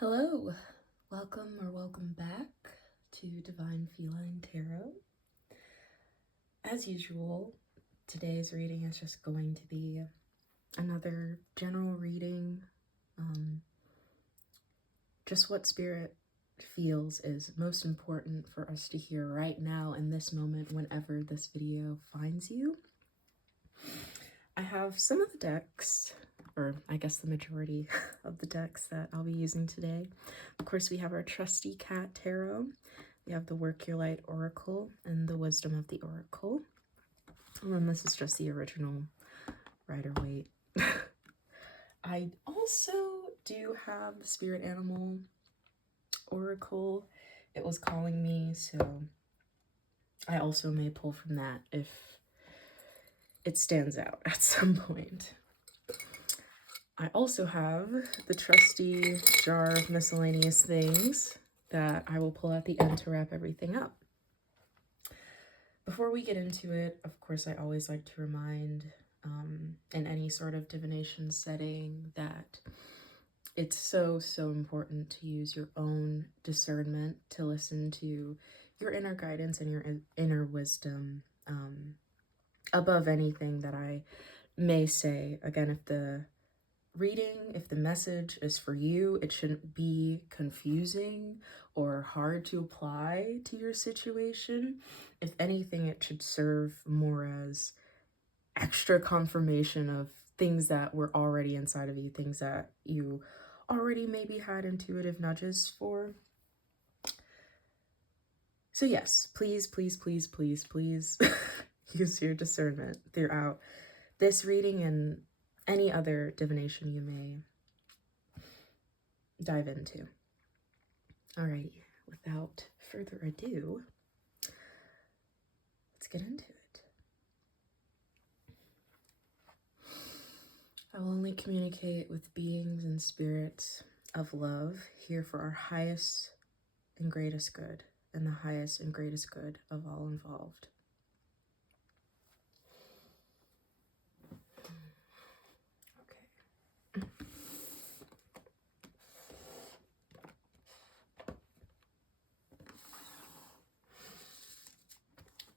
Hello, welcome back to Divine Feline Tarot. As usual, today's reading is just going to be another general reading. Just what Spirit feels is most important for us to hear right now in this moment whenever this video finds you. I have some of the decks, or I guess the majority of the decks that I'll be using today. Of course, we have our trusty cat tarot. We have the Work Your Light Oracle and the Wisdom of the Oracle. And then this is just the original Rider-Waite. I also do have the Spirit Animal Oracle. It was calling me, so I also may pull from that if it stands out at some point. I also have the trusty jar of miscellaneous things that I will pull at the end to wrap everything up. Before we get into it, of course, I always like to remind in any sort of divination setting that it's so important to use your own discernment, to listen to your inner guidance and your inner wisdom above anything that I may say. Again, if the message is for you, it shouldn't be confusing or hard to apply to your situation. If anything, it should serve more as extra confirmation of things that were already inside of you, things that you already maybe had intuitive nudges for. So yes, please use your discernment throughout this reading and any other divination you may dive into. Alrighty, without further ado, let's get into it. I will only communicate with beings and spirits of love here for our highest and greatest good, and the highest and greatest good of all involved. Okay.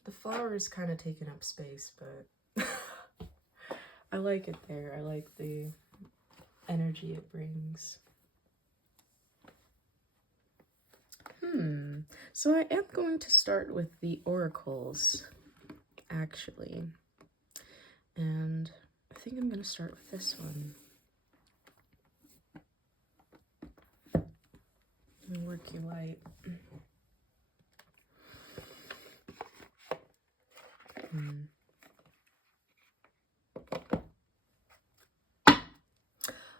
The flower is kind of taking up space, but I like it there. I like the energy it brings. So I am going to start with the oracles, actually. And I think I'm going to start with this one. Work Your Light.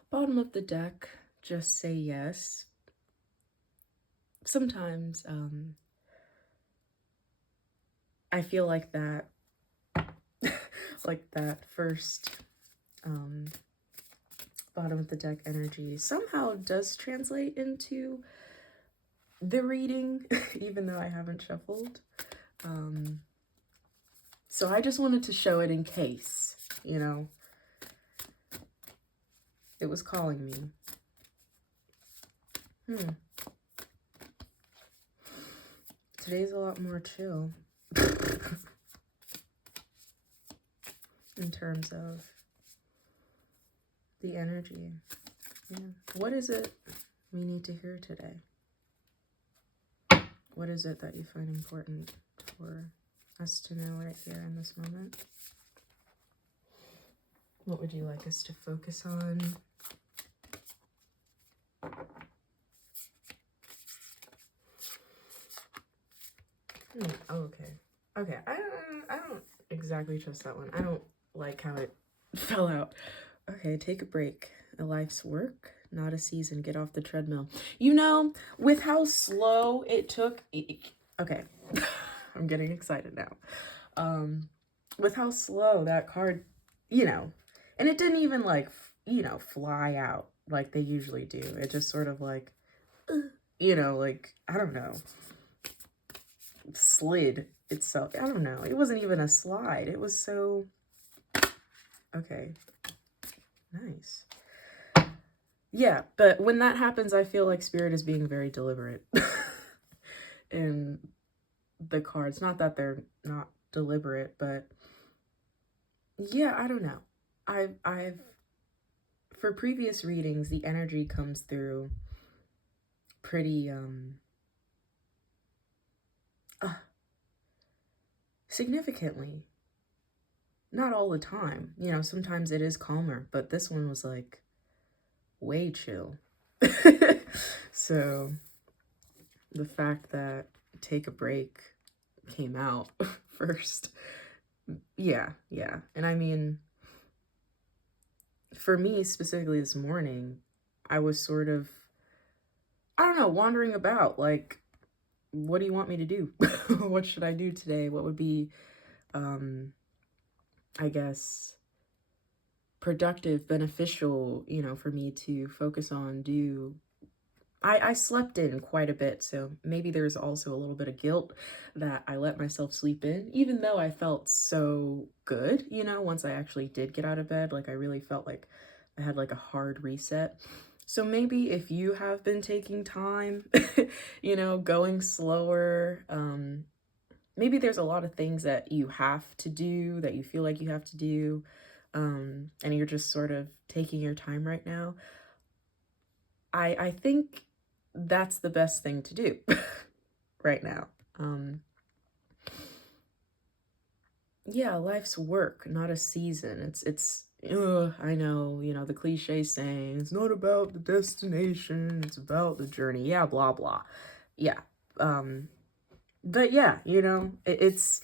Bottom of the deck, just say yes. Sometimes I feel like that first bottom of the deck energy somehow does translate into the reading, even though I haven't shuffled. So I just wanted to show it in case, you know, it was calling me. Today's a lot more chill in terms of the energy. Yeah. What is it we need to hear today? What is it that you find important for us to know right here in this moment? What would you like us to focus on? Oh, okay. Okay, I don't exactly trust that one. I don't like how it fell out. Okay, take a break. A life's work, not a season. Get off the treadmill. You know, with how slow it took... Okay, I'm getting excited now. With how slow that card, you know, and it didn't even, like, you know, fly out like they usually do. It just sort of, like, you know, like, I don't know, slid itself. I don't know. It wasn't even a slide. It was so... Okay. Nice. Yeah, but when that happens, I feel like spirit is being very deliberate in the cards. Not that they're not deliberate, but yeah, I don't know. I've for previous readings, the energy comes through pretty uh, significantly. Not all the time. You know, sometimes it is calmer, but this one was like way chill. So the fact that take a break came out first. Yeah, yeah. And I mean, for me specifically this morning, I was sort of, I don't know, wandering about like, what do you want me to do? What should I do today? What would be, I guess, productive, beneficial, you know, for me to focus on, do. I slept in quite a bit, so maybe there's also a little bit of guilt that I let myself sleep in, even though I felt so good, you know, once I actually did get out of bed. Like, I really felt like I had like a hard reset. So maybe if you have been taking time, you know, going slower, maybe there's a lot of things that you have to do, that you feel like you have to do, and you're just sort of taking your time right now. I think that's the best thing to do right now. Yeah, life's work, not a season. It's I know, you know, the cliche saying, it's not about the destination, it's about the journey. Yeah, blah blah. Yeah. Um but yeah, you know, it's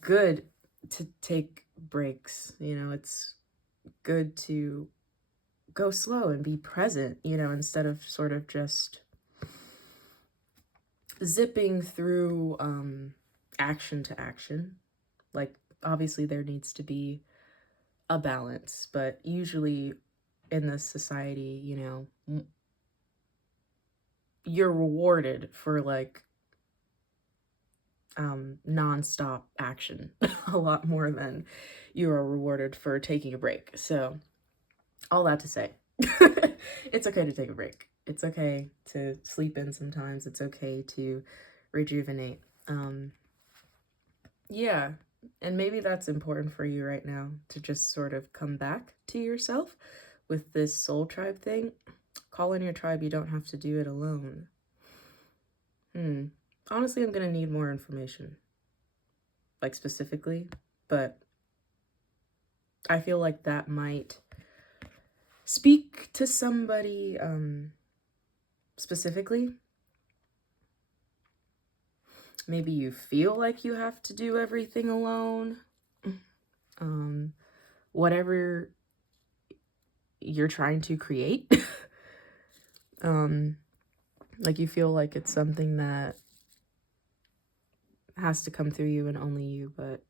good to take breaks, you know, it's good to go slow and be present, you know, instead of sort of just zipping through action to action. Like, obviously there needs to be a balance, but usually in this society, you know, you're rewarded for like nonstop action a lot more than you are rewarded for taking a break. So all that to say, it's okay to take a break. It's okay to sleep in sometimes. It's okay to rejuvenate. Yeah, and maybe that's important for you right now, to just sort of come back to yourself with this soul tribe thing. Call in your tribe. You don't have to do it alone. Honestly, I'm gonna need more information, like specifically, but I feel like that might speak to somebody specifically. Maybe you feel like you have to do everything alone. Whatever you're trying to create. Like, you feel like it's something that has to come through you and only you, but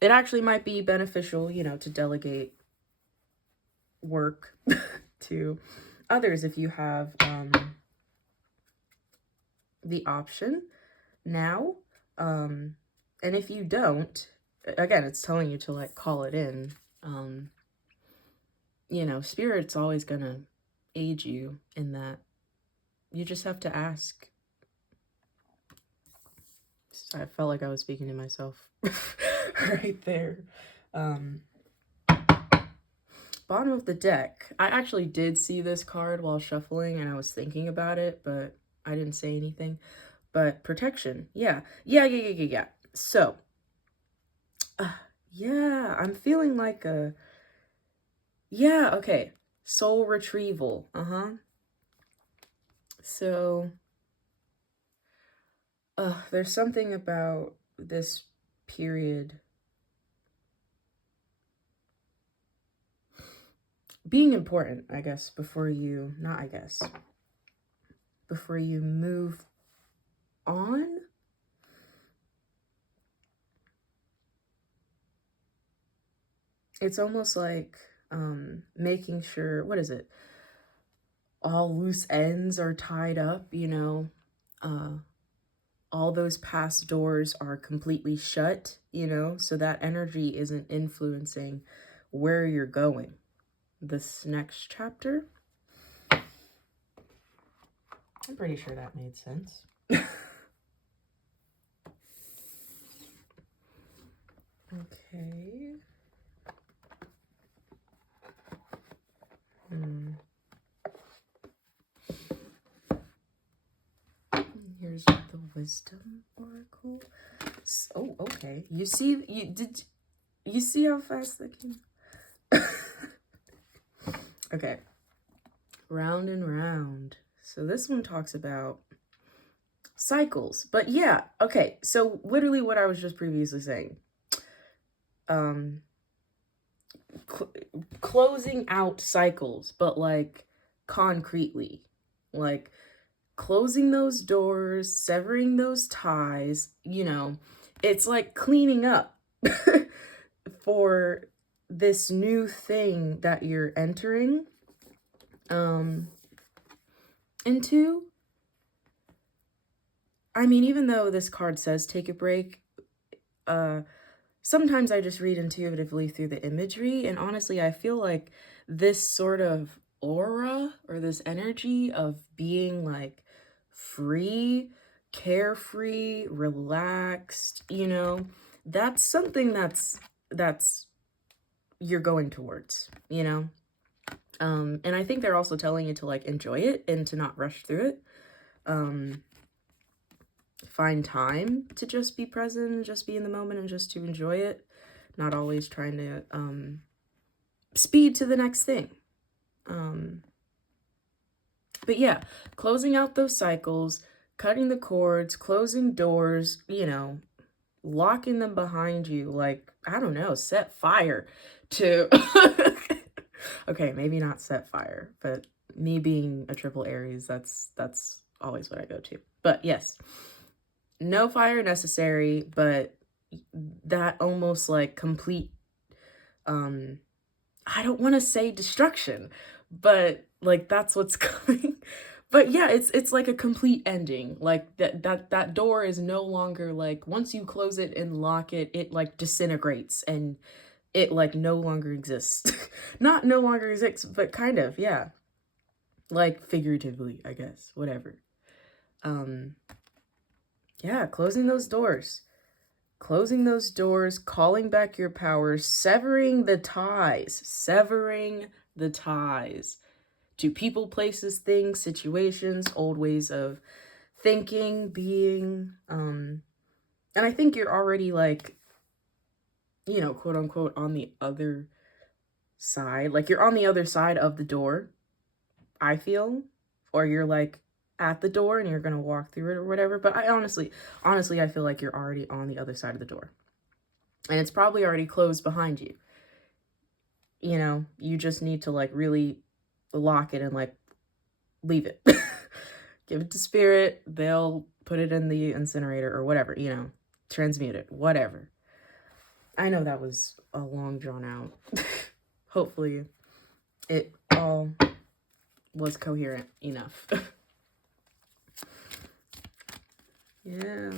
it actually might be beneficial, you know, to delegate work to others if you have the option now. And if you don't, again, it's telling you to like call it in. You know, spirit's always gonna aid you in that. You just have to ask. I felt like I was speaking to myself right there. Bottom of the deck. I actually did see this card while shuffling and I was thinking about it, but I didn't say anything. But protection. Yeah. Yeah. So, yeah, I'm feeling like a, yeah, okay. Soul retrieval. So, there's something about this period being important, I guess, before you, not I guess, before you move on. It's almost like making sure, what is it? All loose ends are tied up, you know. All those past doors are completely shut, you know, so that energy isn't influencing where you're going. this next chapter. I'm pretty sure that made sense. Okay. Here's the wisdom oracle. Oh, okay. You see how fast that came? Okay. Round and round. So this one talks about cycles. But yeah, okay. So literally what I was just previously saying. Closing out cycles, but like concretely. Like closing those doors, severing those ties, you know, it's like cleaning up for this new thing that you're entering into. I mean, even though this card says take a break, sometimes I just read intuitively through the imagery, and honestly, I feel like this sort of aura or this energy of being like free, carefree, relaxed, you know, that's something that's you're going towards, you know. And I think they're also telling you to like enjoy it and to not rush through it. Find time to just be present, just be in the moment, and just to enjoy it, not always trying to speed to the next thing. But yeah, closing out those cycles, cutting the cords, closing doors, you know, locking them behind you, like, I don't know, set fire to okay, maybe not set fire, but me being a triple Aries, that's always what I go to. But yes, no fire necessary, but that almost like complete I don't want to say destruction, but like that's what's coming. But yeah, it's like a complete ending. Like that door is no longer like, once you close it and lock it, it like disintegrates and it like no longer exists. Not no longer exists, but kind of, yeah. Like figuratively, I guess, whatever. Yeah, closing those doors. Closing those doors, calling back your powers, severing the ties to people, places, things, situations, old ways of thinking, being. And I think you're already like, you know, quote unquote, on the other side. Like you're on the other side of the door, I feel, or you're like at the door and you're going to walk through it or whatever. But I honestly, I feel like you're already on the other side of the door. And it's probably already closed behind you. You know, you just need to like really lock it and like leave it. Give it to spirit. They'll put it in the incinerator or whatever, you know, transmute it, whatever. I know that was a long drawn out. Hopefully it all was coherent enough. Yeah.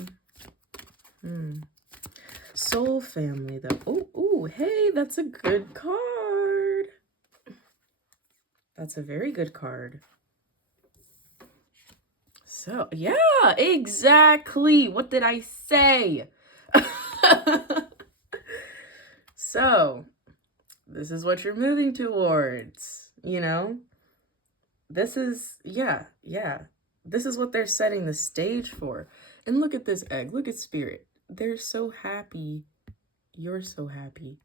Soul family though. Oh, hey, that's a good card. That's a very good card. So, yeah, exactly. What did I say? So, this is what you're moving towards, you know? This is, yeah. This is what they're setting the stage for. And look at this egg. Look at spirit. They're so happy. You're so happy.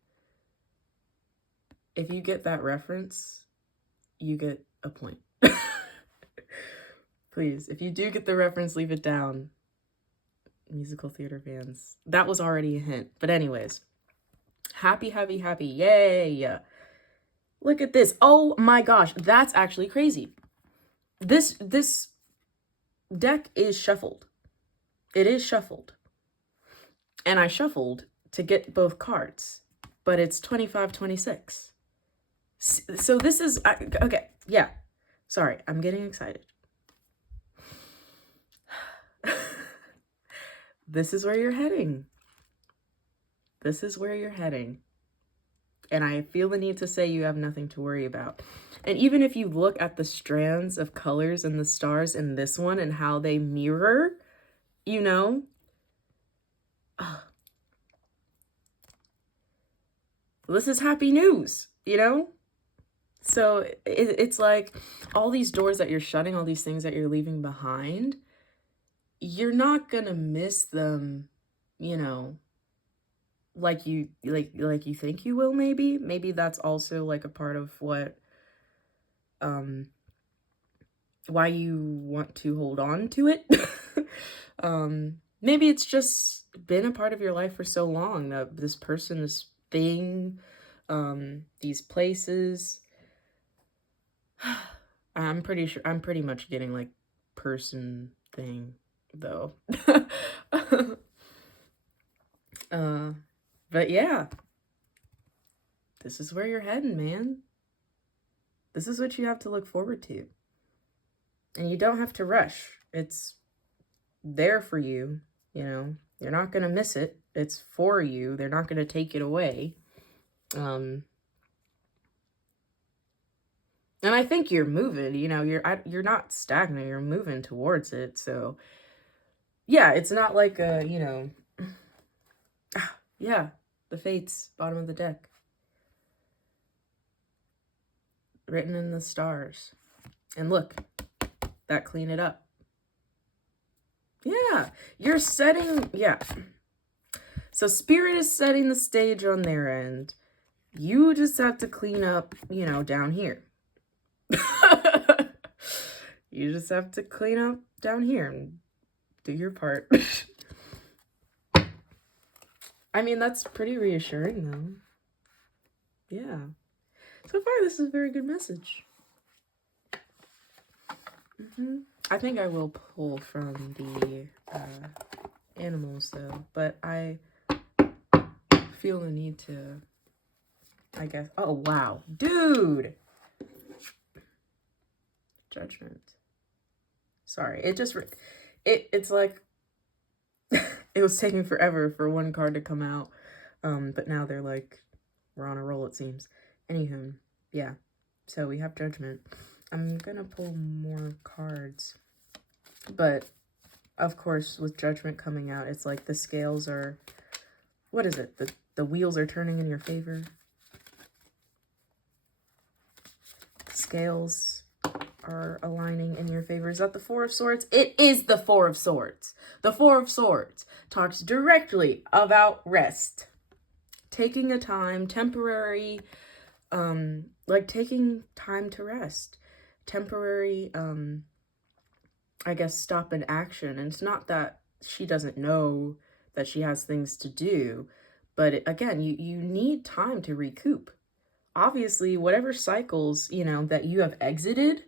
If you get that reference, you get a point. Please, if you do get the reference, leave it down. Musical theater fans. That was already a hint. But anyways, happy. Yay. Look at this. Oh my gosh, that's actually crazy. This deck is shuffled. It is shuffled. And I shuffled to get both cards, but it's 25-26. So this is, okay, yeah. Sorry, I'm getting excited. This is where you're heading. This is where you're heading. And I feel the need to say you have nothing to worry about. And even if you look at the strands of colors and the stars in this one and how they mirror, you know, this is happy news, you know? So it's like all these doors that you're shutting, all these things that you're leaving behind, you're not gonna miss them, you know, like you think you will. Maybe that's also like a part of what why you want to hold on to it. Maybe it's just been a part of your life for so long, that this person, this thing, these places. I'm pretty much getting like person thing though. But yeah, this is where you're heading, man. This is what you have to look forward to. And you don't have to rush. It's there for you, you know. You're not going to miss it. It's for you. They're not going to take it away. And I think you're moving, you know, you're not stagnant. You're moving towards it. So yeah, it's not like a, you know, yeah, the fates, bottom of the deck. Written in the stars. And look, that clean it up. Yeah, you're setting, yeah. So Spirit is setting the stage on their end. You just have to clean up, you know, down here. You just have to clean up down here and do your part. I mean, that's pretty reassuring, though. Yeah. So far, this is a very good message. I think I will pull from the animals, though. But I feel the need to, I guess. Oh, wow. Dude! Judgment. Sorry. It's like, it was taking forever for one card to come out. But now they're like, we're on a roll, it seems. Anywho, yeah. So we have Judgment. I'm gonna pull more cards. But, of course, with Judgment coming out, it's like the scales are, what is it? The wheels are turning in your favor. Scales are aligning in your favor. Is that the Four of Swords? It is the Four of Swords. The Four of Swords talks directly about rest. Taking a time, temporary, like taking time to rest. Temporary, I guess, stop in action. And it's not that she doesn't know that she has things to do, but again, you need time to recoup. Obviously, whatever cycles, you know, that you have exited,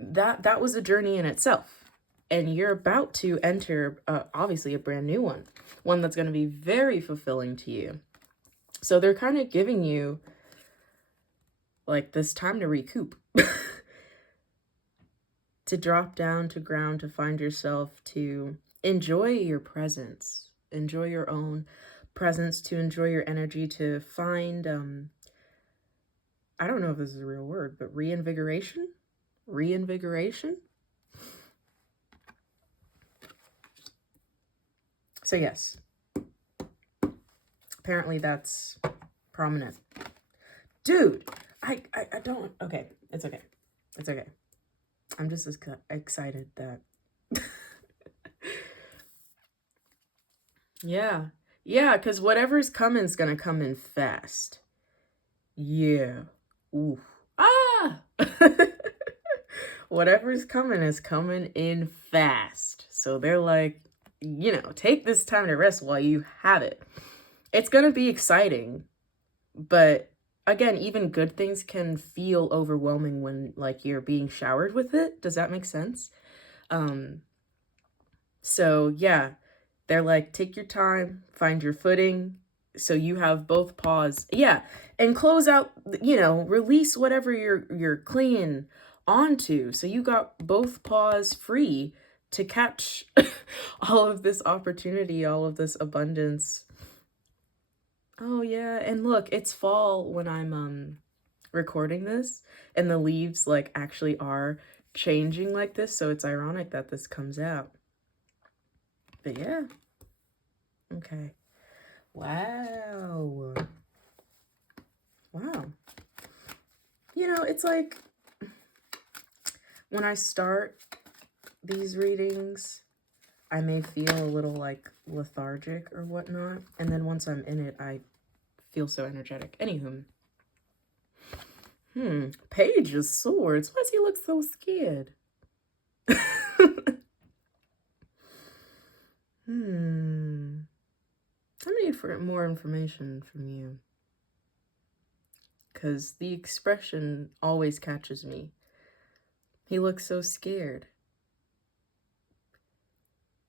that was a journey in itself. And you're about to enter, obviously, a brand new one that's going to be very fulfilling to you. So they're kind of giving you, like, this time to recoup. To drop down to ground, to find yourself, to enjoy your presence. Enjoy your own presence, to enjoy your energy, to find, I don't know if this is a real word, but reinvigoration? Reinvigoration? So yes, apparently that's prominent. Dude, I don't, okay, it's okay. It's okay. I'm just as excited that, yeah, because whatever's coming is gonna come in fast. Yeah. Ooh. Ah! Whatever's coming is coming in fast. So they're like, you know, take this time to rest while you have it. It's going to be exciting. But again, even good things can feel overwhelming when like you're being showered with it. Does that make sense? So yeah, they're like, take your time, find your footing. So you have both paws. Yeah. And close out, you know, release whatever you're clinging onto. So you got both paws free to catch all of this opportunity, all of this abundance. Oh yeah, and look, it's fall when I'm recording this, and the leaves like actually are changing like this, so it's ironic that this comes out. But yeah. Okay. Wow. Wow. You know, it's like when I start these readings, I may feel a little like lethargic or whatnot, and then once I'm in it, I feel so energetic. Anywho. Page of Swords. Why does he look so scared? I need for more information from you. Because the expression always catches me. He looks so scared.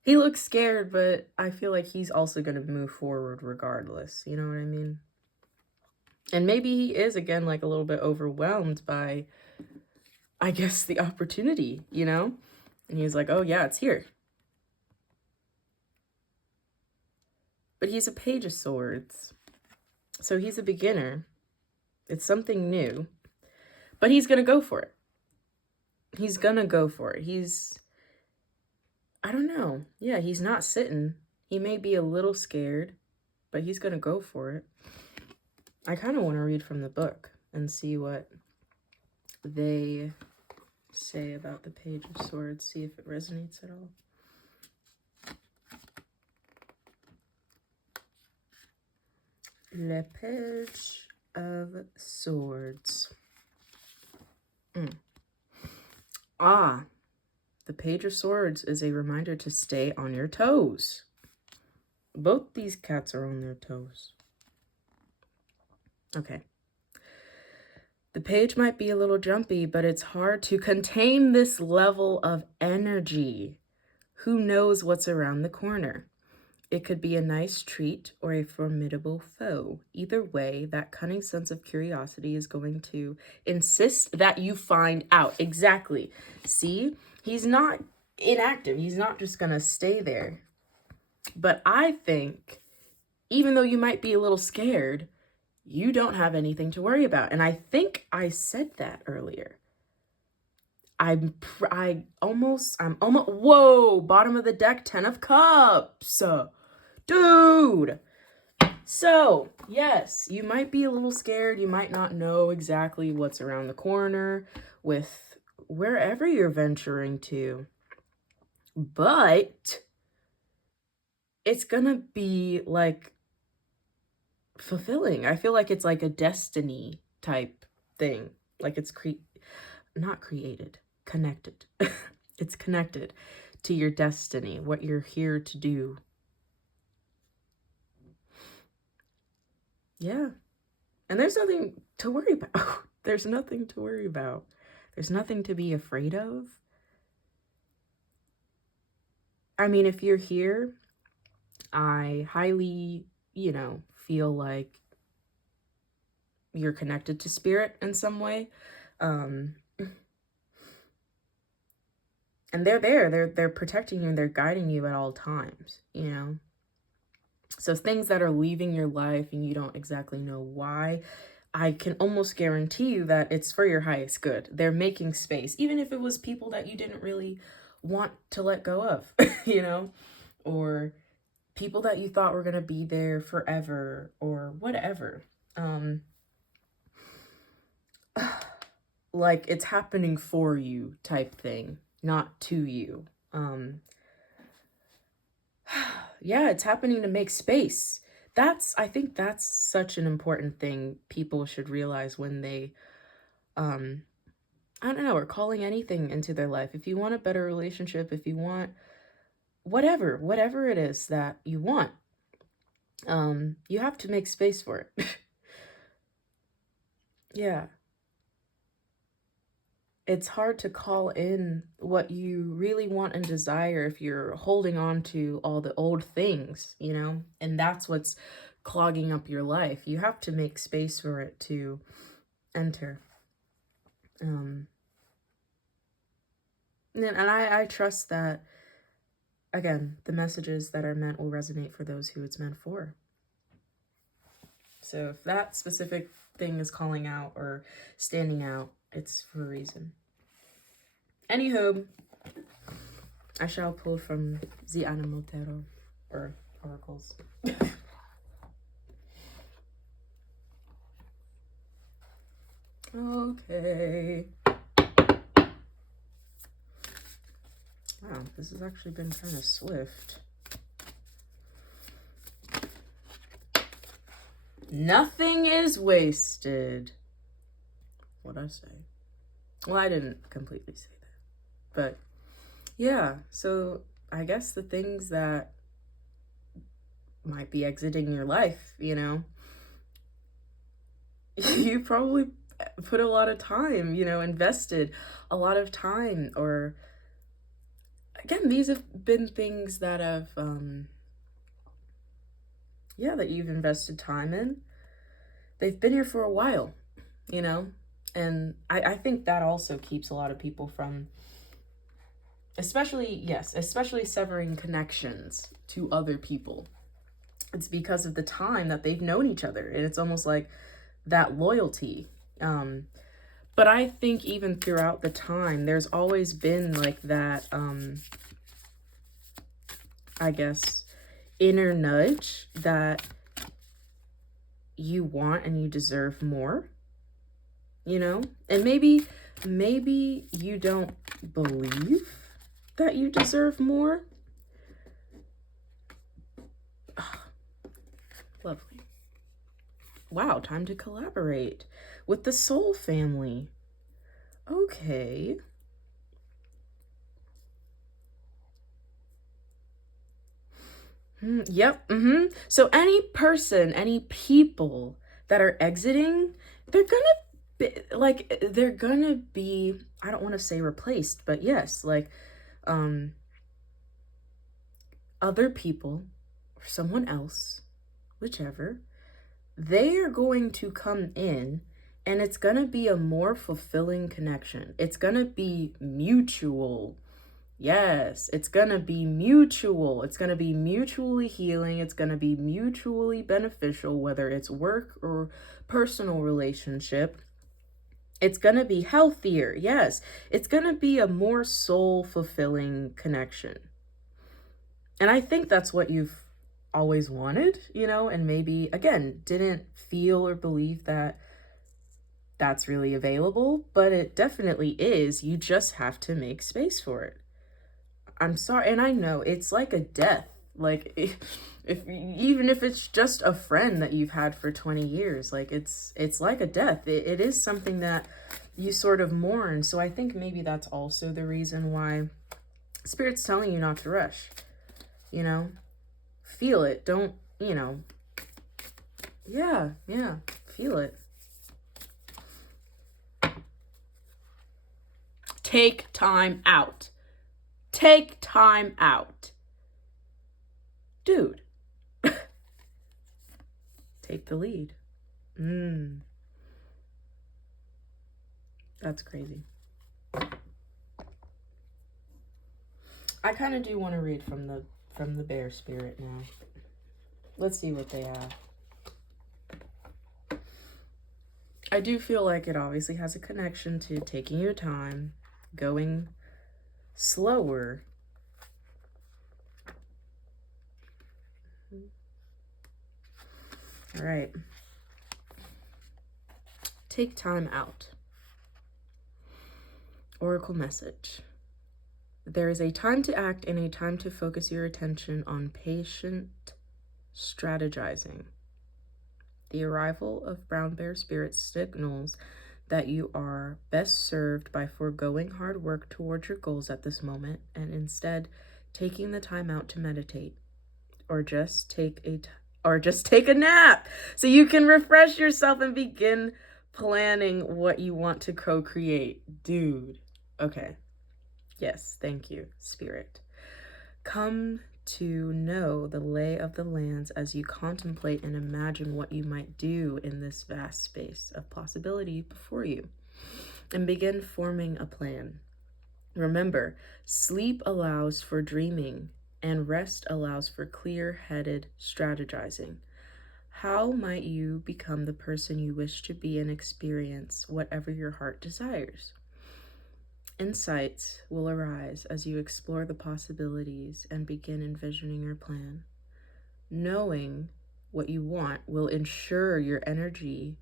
He looks scared, but I feel like he's also going to move forward regardless. You know what I mean? And maybe he is, again, like a little bit overwhelmed by, I guess, the opportunity, you know? And he's like, oh yeah, it's here. But he's a Page of Swords. So he's a beginner. It's something new. But he's going to go for it. He's going to go for it. I don't know. Yeah, he's not sitting. He may be a little scared, but he's going to go for it. I kind of want to read from the book and see what they say about the Page of Swords, see if it resonates at all. Le Page of Swords. The Page of Swords is a reminder to stay on your toes. Both these cats are on their toes. Okay. The page might be a little jumpy, but it's hard to contain this level of energy. Who knows what's around the corner? It could be a nice treat or a formidable foe. Either way, that cunning sense of curiosity is going to insist that you find out. Exactly. See, he's not inactive. He's not just going to stay there. But I think, even though you might be a little scared, you don't have anything to worry about. And I think I said that earlier. I'm almost, whoa, bottom of the deck, 10 of Cups. Dude. So, yes, you might be a little scared. You might not know exactly what's around the corner with wherever you're venturing to. But it's gonna be like fulfilling. I feel like it's like a destiny type thing. Like it's not created, connected. It's connected to your destiny, what you're here to do. Yeah. And there's nothing to worry about. There's nothing to worry about. There's nothing to be afraid of. I mean, if you're here, I highly, feel like you're connected to spirit in some way. And they're there. They're protecting you and they're guiding you at all times, So things that are leaving your life and you don't exactly know why, I can almost guarantee you that it's for your highest good. They're making space, even if it was people that you didn't really want to let go of, or people that you thought were going to be there forever or whatever. Like it's happening for you type thing, not to you. Yeah, it's happening to make space. I think that's such an important thing people should realize when they, I don't know, are calling anything into their life. If you want a better relationship, if you want whatever it is that you want, you have to make space for it. Yeah. It's hard to call in what you really want and desire if you're holding on to all the old things, and that's what's clogging up your life. You have to make space for it to enter. And I trust that, again, the messages that are meant will resonate for those who it's meant for. So if that specific thing is calling out or standing out, it's for a reason. Anywho, I shall pull from the Animal Tarot, or oracles. Okay. Wow, this has actually been kind of swift. Nothing is wasted. What'd I say? Well, I didn't completely say that. But yeah, so I guess the things that might be exiting your life, you know, you probably put a lot of time, you know, invested a lot of time, or again, these have been things that have, that you've invested time in. They've been here for a while, you know, and I think that also keeps a lot of people from, especially severing connections to other people. It's because of the time that they've known each other, and it's almost like that loyalty. But I think even throughout the time, there's always been like that, I guess, inner nudge that you want and you deserve more, you know? And maybe you don't believe that you deserve more. Lovely. Wow, time to collaborate with the soul family. Okay. Yep. So any person, any people that are exiting, they're gonna be, I don't want to say replaced, but yes, like other people or someone else, whichever, they are going to come in, and it's gonna be a more fulfilling connection. It's gonna be mutual. Yes, it's gonna be mutual. It's gonna be mutually healing. It's gonna be mutually beneficial, whether it's work or personal relationship. It's gonna be healthier. Yes, it's gonna be a more soul fulfilling connection. And I think that's what you've always wanted, you know, and maybe, again, didn't feel or believe that that's really available, but it definitely is. You just have to make space for it. I'm sorry, and I know it's like a death. Like if even if it's just a friend that you've had for 20 years, like it's like a death. It is something that you sort of mourn. So I think maybe that's also the reason why Spirit's telling you not to rush. You know, feel it. Don't, you know. Yeah, feel it. Take time out. Take time out. Dude. Take the lead. That's crazy. I kind of do want to read from the bear spirit now. Let's see what they have. I do feel like it obviously has a connection to taking your time, going slower. All right. Take time out. Oracle message. There is a time to act and a time to focus your attention on patient strategizing. The arrival of brown bear spirit signals that you are best served by foregoing hard work towards your goals at this moment and instead taking the time out to meditate or just take a nap so you can refresh yourself and begin planning what you want to co-create. Dude. Okay. Yes, thank you, Spirit. Come to know the lay of the lands as you contemplate and imagine what you might do in this vast space of possibility before you, and begin forming a plan. Remember, sleep allows for dreaming, and rest allows for clear-headed strategizing. How might you become the person you wish to be and experience whatever your heart desires? Insights will arise as you explore the possibilities and begin envisioning your plan. Knowing what you want will ensure your energy.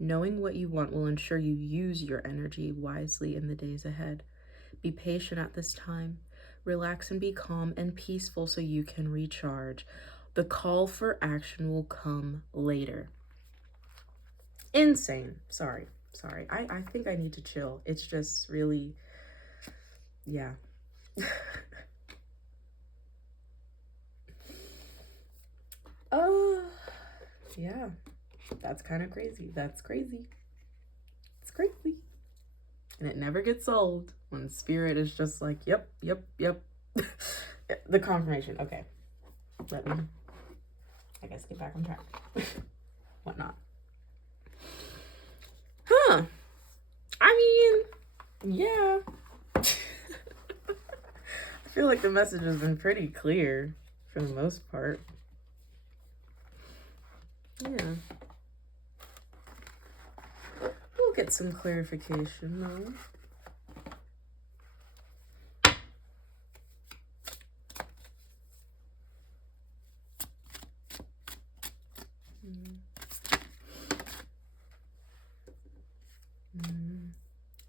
Knowing what you want will ensure you use your energy wisely in the days ahead. Be patient at this time. Relax and be calm and peaceful so you can recharge. The call for action will come later. Insane. Sorry. I think I need to chill. It's just really, yeah. Yeah. That's kind of crazy. That's crazy. It's crazy. And it never gets old when spirit is just like, yep. The confirmation. Okay. Let me, I guess, get back on track. Whatnot. Huh. I mean, yeah. I feel like the message has been pretty clear for the most part. Yeah. We'll get some clarification though.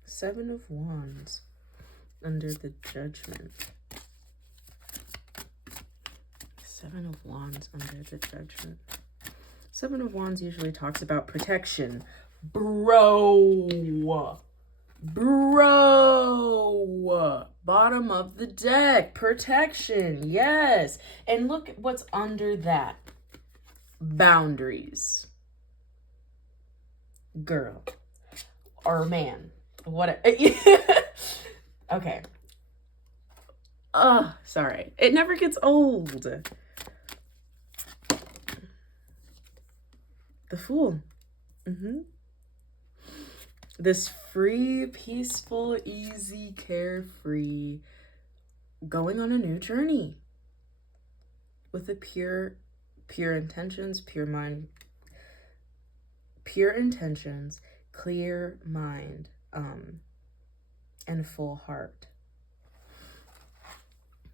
Seven of Wands under the Judgment. Seven of Wands under the Judgment. Seven of Wands usually talks about protection. Bro. Bottom of the deck. Protection. Yes. And look at what's under that. Boundaries. Girl. Or man. What? Okay. Sorry. It never gets old. The Fool. This free, peaceful, easy, carefree, going on a new journey with a pure intentions, pure mind, pure intentions, clear mind, and full heart.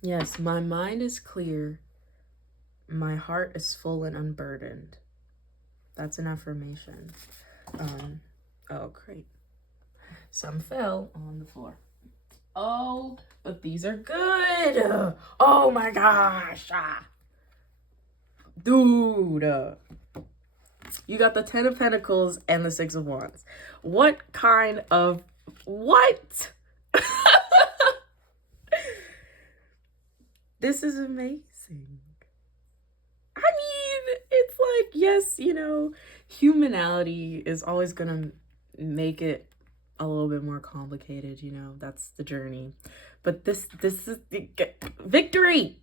Yes, my mind is clear. My heart is full and unburdened. That's an affirmation. Oh, great. Some fell on the floor. Oh, but these are good. Oh my gosh. Dude. You got the 10 of Pentacles and the 6 of Wands. What kind of... What? This is amazing. I mean, it's like, yes, you know, humanality is always gonna make it a little bit more complicated, you know, that's the journey. But this is victory.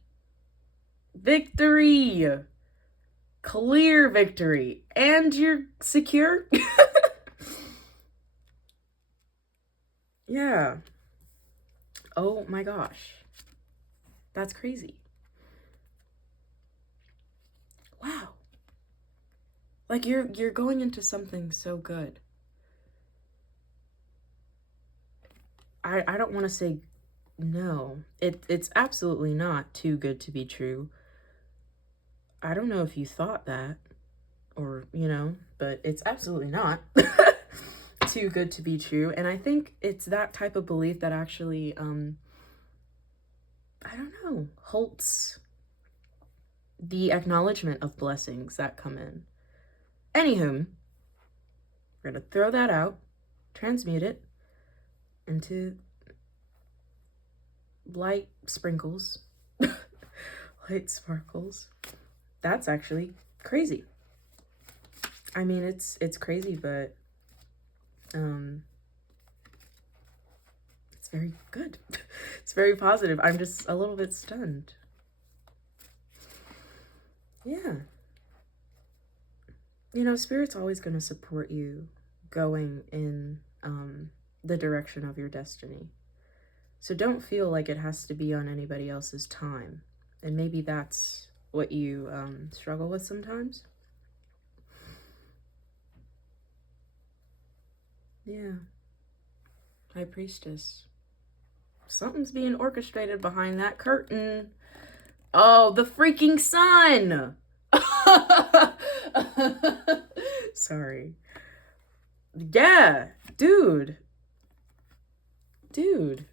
Clear victory. And you're secure. Yeah. Oh my gosh. That's crazy. Wow. Like you're going into something so good. I don't want to say no. It's absolutely not too good to be true. I don't know if you thought that or, you know, but it's absolutely not too good to be true. And I think it's that type of belief that actually, I don't know, halts the acknowledgement of blessings that come in. Anywho, we're going to throw that out, transmute it into light sprinkles, light sparkles. That's actually crazy. I mean, it's crazy, but it's very good. It's very positive. I'm just a little bit stunned. Yeah. You know, Spirit's always going to support you going in the direction of your destiny. So don't feel like it has to be on anybody else's time. And maybe that's what you struggle with sometimes. Yeah. High Priestess. Something's being orchestrated behind that curtain. Oh, the freaking sun! Sorry. Yeah, dude. Dude.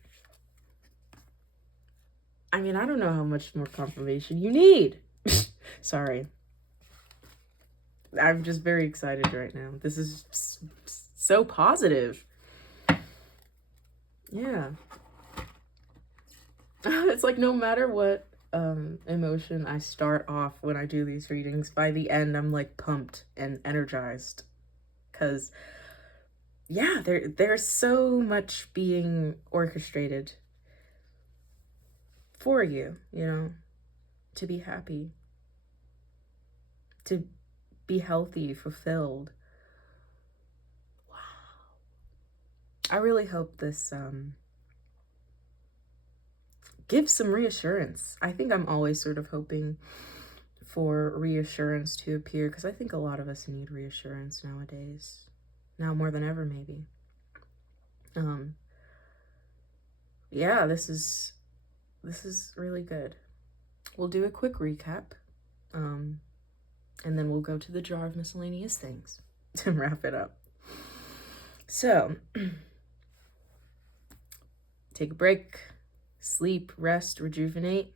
I mean, I don't know how much more confirmation you need. Sorry. I'm just very excited right now. This is so positive. Yeah. It's like no matter what emotion I start off when I do these readings, by the end I'm like pumped and energized. Because yeah, there's so much being orchestrated for you, you know, to be happy, to be healthy, fulfilled. Wow. I really hope this gives some reassurance. I think I'm always sort of hoping for reassurance to appear, because I think a lot of us need reassurance nowadays. Now more than ever, maybe. Yeah, this is really good. We'll do a quick recap, and then we'll go to the jar of miscellaneous things to wrap it up. So, take a break, sleep, rest, rejuvenate.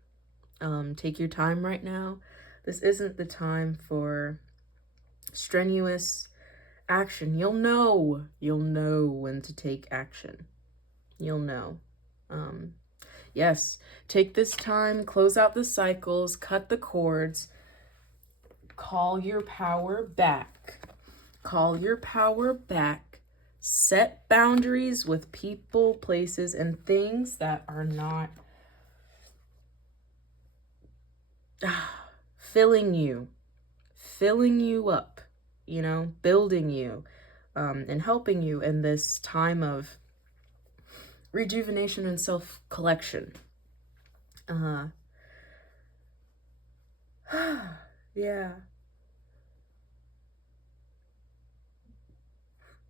Take your time right now. This isn't the time for strenuous action. You'll know when to take action. You'll know. Yes, take this time, close out the cycles, cut the cords, call your power back. Call your power back. Set boundaries with people, places, and things that are not filling you up, you know, building you, and helping you in this time of rejuvenation and self-collection. Yeah.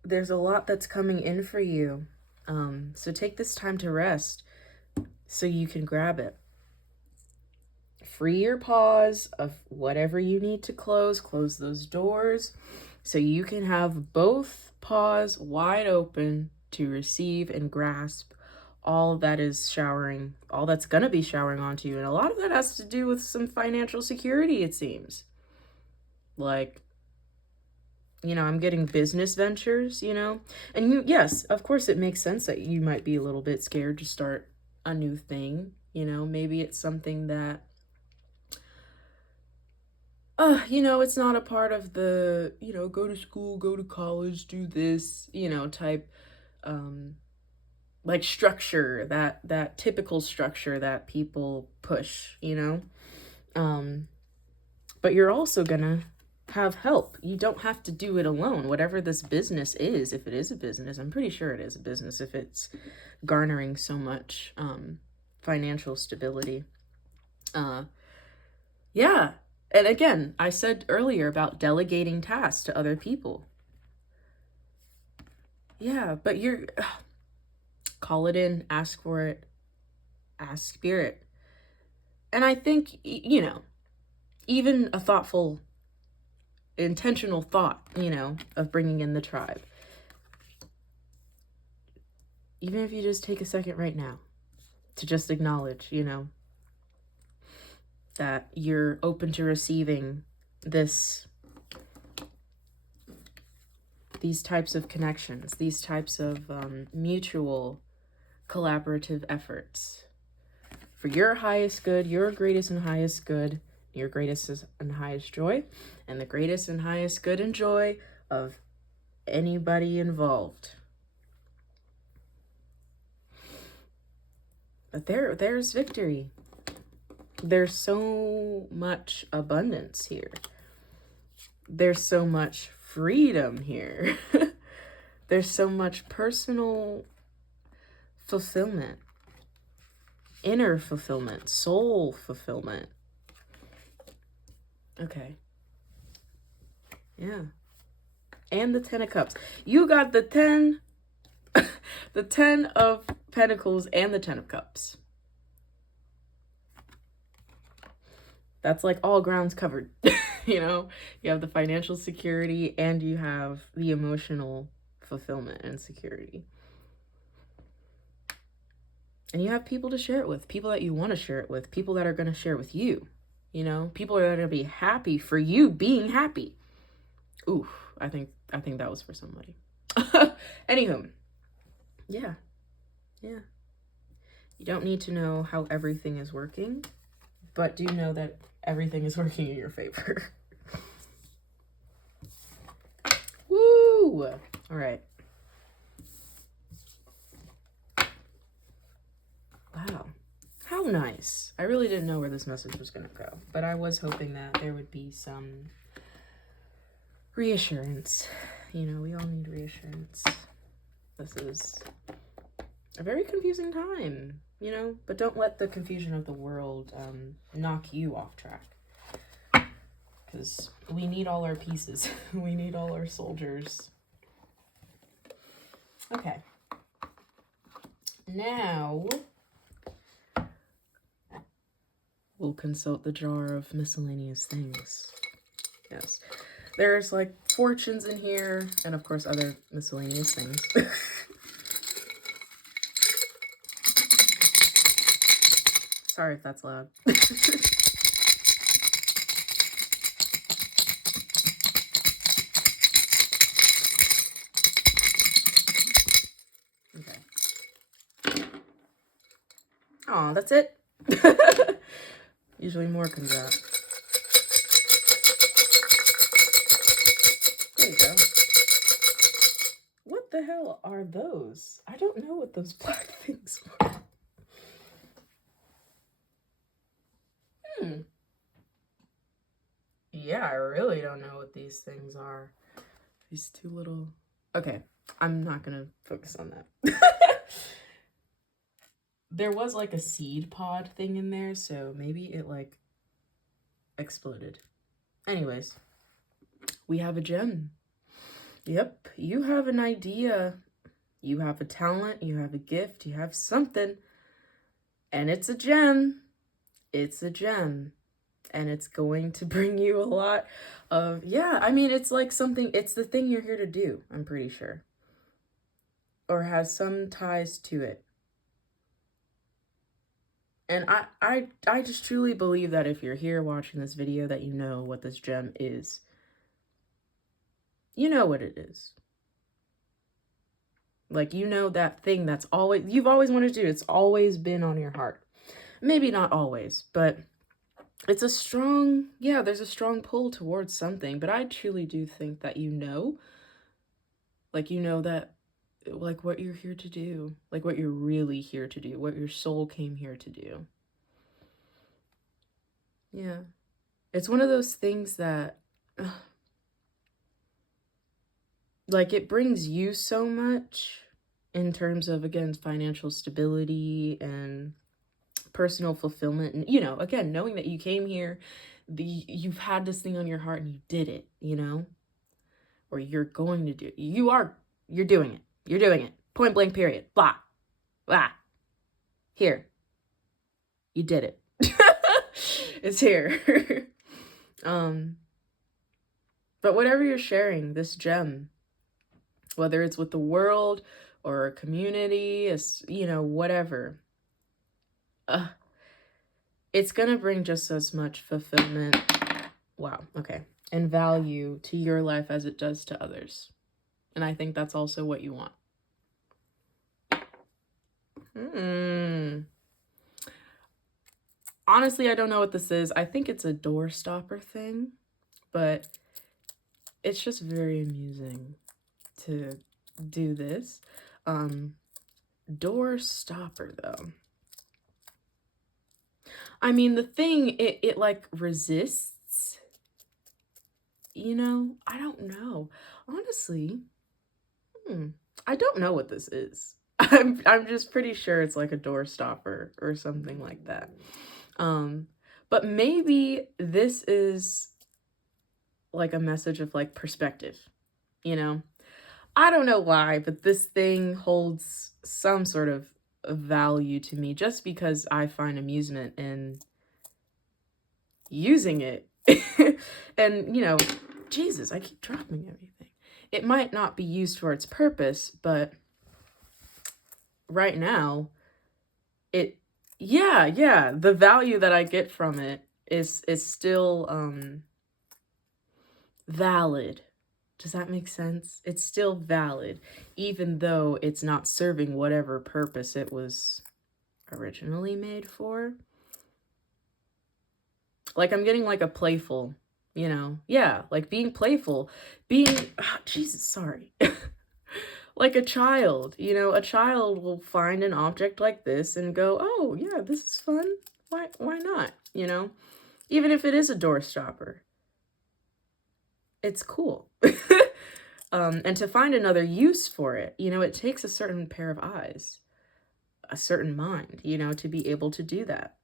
There's a lot that's coming in for you. So take this time to rest so you can grab it. Free your paws of whatever you need to close those doors so you can have both paws wide open to receive and grasp all that is showering, all that's going to be showering onto you. And a lot of that has to do with some financial security, it seems. Like, you know, I'm getting business ventures, you know, and yes, of course, it makes sense that you might be a little bit scared to start a new thing. You know, maybe it's something that, you know, it's not a part of the, you know, go to school, go to college, do this, you know, type, like structure, that typical structure that people push, you know, but you're also gonna have help. You don't have to do it alone. Whatever this business is, if it is a business, I'm pretty sure it is a business if it's garnering so much financial stability. Yeah. And again, I said earlier about delegating tasks to other people. Yeah, but you're call it in, ask for it, ask spirit. And I think, you know, even a thoughtful, intentional thought, you know, of bringing in the tribe. Even if you just take a second right now to just acknowledge, you know, that you're open to receiving these types of connections, these types of mutual collaborative efforts for your highest good, your greatest and highest good, your greatest and highest joy, and the greatest and highest good and joy of anybody involved. But there's victory. There's so much abundance here. There's so much freedom here. There's so much personal fulfillment, inner fulfillment, soul fulfillment. Okay. Yeah. And the 10 of Cups. You got the 10, the 10 of Pentacles and the 10 of Cups. That's like all grounds covered. You know, you have the financial security and you have the emotional fulfillment and security. And you have people to share it with, people that you want to share it with, people that are going to share it with you. You know, people are going to be happy for you being happy. Ooh, I think that was for somebody. Anywho, yeah. You don't need to know how everything is working, but do know that everything is working in your favor. Woo! All right. Wow. How nice. I really didn't know where this message was going to go, but I was hoping that there would be some reassurance. You know, we all need reassurance. This is a very confusing time, you know, but don't let the confusion of the world knock you off track. Because we need all our pieces. We need all our soldiers. Okay. Now, we'll consult the jar of miscellaneous things. Yes. There's like fortunes in here, and of course other miscellaneous things. Sorry if that's loud. Okay. Aw, that's it? Usually more comes out. There you go. What the hell are those? I don't know what those black things are. Yeah, I really don't know what these things are. These two little... Okay, I'm not gonna focus on that. There was like a seed pod thing in there, so maybe it like exploded. Anyways, we have a gem. Yep, you have an idea. You have a talent, you have a gift, you have something. And it's a gem. It's a gem. And it's going to bring you a lot of, yeah, I mean, it's like something, it's the thing you're here to do, I'm pretty sure. Or has some ties to it. And I just truly believe that if you're here watching this video, that you know what this gem is. You know what it is. Like, you know that thing that's always, you've always wanted to do. It's always been on your heart. Maybe not always, but it's a strong, yeah, there's a strong pull towards something. But I truly do think that you know, like, you know that, like, what you're here to do. Like, what you're really here to do. What your soul came here to do. Yeah. It's one of those things that, like, it brings you so much in terms of, again, financial stability and personal fulfillment. And, you know, again, knowing that you came here, you've had this thing on your heart and you did it, you know? Or you're going to do it. You're doing it. You're doing it. Point blank, period. Blah. Blah. Here. You did it. It's here. But whatever you're sharing, this gem, whether it's with the world or a community, you know, whatever, it's gonna bring just as much fulfillment, wow, okay, and value to your life as it does to others. And I think that's also what you want. Honestly, I don't know what this is. I think it's a door stopper thing, but it's just very amusing to do this. Door stopper, though. I mean, the thing, it like resists, you know? I don't know. Honestly, I don't know what this is. I'm just pretty sure it's like a door stopper or something like that. But maybe this is like a message of like perspective, you know? I don't know why, but this thing holds some sort of value to me just because I find amusement in using it. And, you know, Jesus, I keep dropping everything. It might not be used for its purpose, but right now, yeah, the value that I get from it is still valid. Does that make sense? It's still valid, even though it's not serving whatever purpose it was originally made for. Like, I'm getting like a playful, you know? Yeah, like being playful, being, Jesus, sorry. Like a child, you know, a child will find an object like this and go, oh yeah, this is fun. Why not? You know, even if it is a door stopper, it's cool. And to find another use for it, you know, it takes a certain pair of eyes, a certain mind, you know, to be able to do that,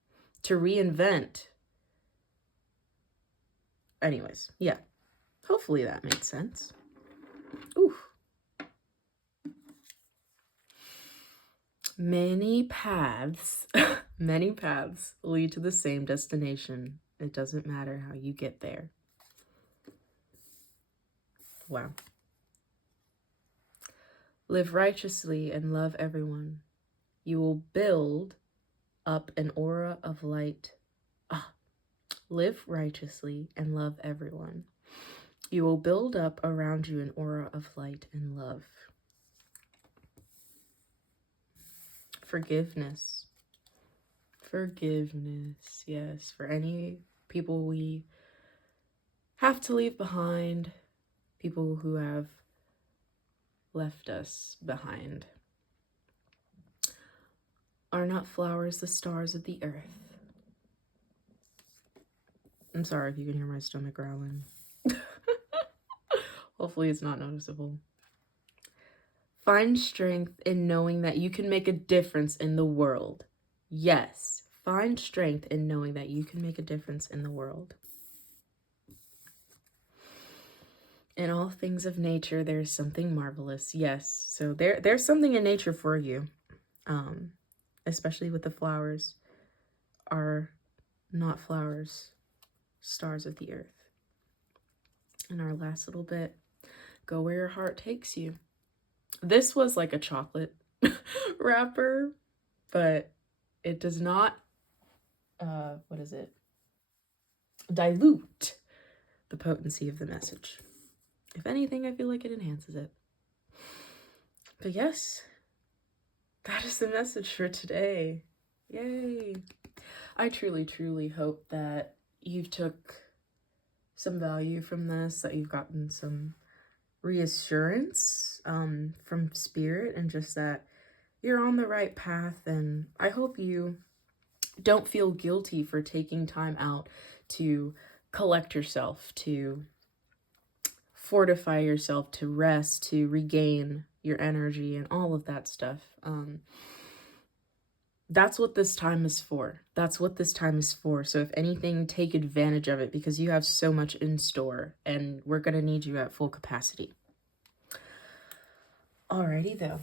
to reinvent. Anyways, yeah, hopefully that made sense. Ooh. Many paths, many paths lead to the same destination. It doesn't matter how you get there. Wow. Live righteously and love everyone. You will build up an aura of light. Live righteously and love everyone. You will build up around you an aura of light and love. Forgiveness. Forgiveness, yes, for any people we have to leave behind, people who have left us behind. Are not flowers the stars of the earth? I'm sorry if you can hear my stomach growling. Hopefully it's not noticeable. Find strength in knowing that you can make a difference in the world. Yes, find strength in knowing that you can make a difference in the world. In all things of nature, there's something marvelous. Yes, so there's something in nature for you, especially with the flowers. Are not flowers, stars of the earth. And our last little bit, go where your heart takes you. This was like a chocolate wrapper, but it does not, dilute the potency of the message. If anything, I feel like it enhances it. But yes, that is the message for today. Yay. I truly, truly hope that you've took some value from this, that you've gotten some reassurance from spirit, and just that you're on the right path. And I hope you don't feel guilty for taking time out to collect yourself, to fortify yourself, to rest, to regain your energy and all of that stuff. That's what this time is for. That's what this time is for. So if anything, take advantage of it, because you have so much in store and we're going to need you at full capacity. Alrighty though,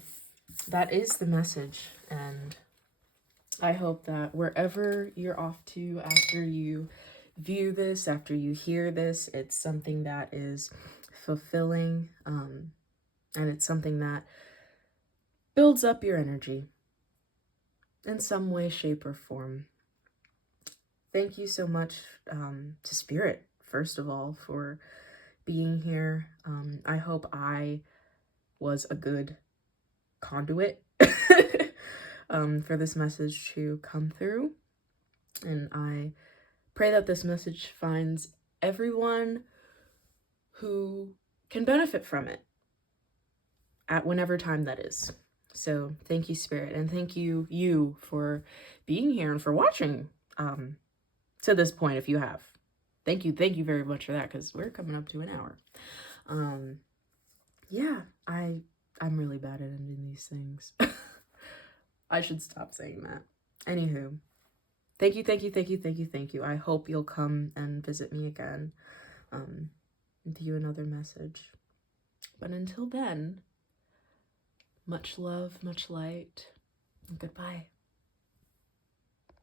that is the message. And I hope that wherever you're off to after you view this, after you hear this, it's something that is fulfilling, and it's something that builds up your energy in some way, shape, or form. Thank you so much to Spirit, first of all, for being here. I hope I was a good conduit for this message to come through. And I pray that this message finds everyone who can benefit from it at whenever time that is. So thank you, Spirit, and thank you for being here and for watching to this point, if you have. Thank you very much for that, because we're coming up to an hour. Yeah, I'm really bad at ending these things. I should stop saying that. Anywho, thank you. I hope you'll come and visit me again. with you another message. But until then, much love, much light, and goodbye.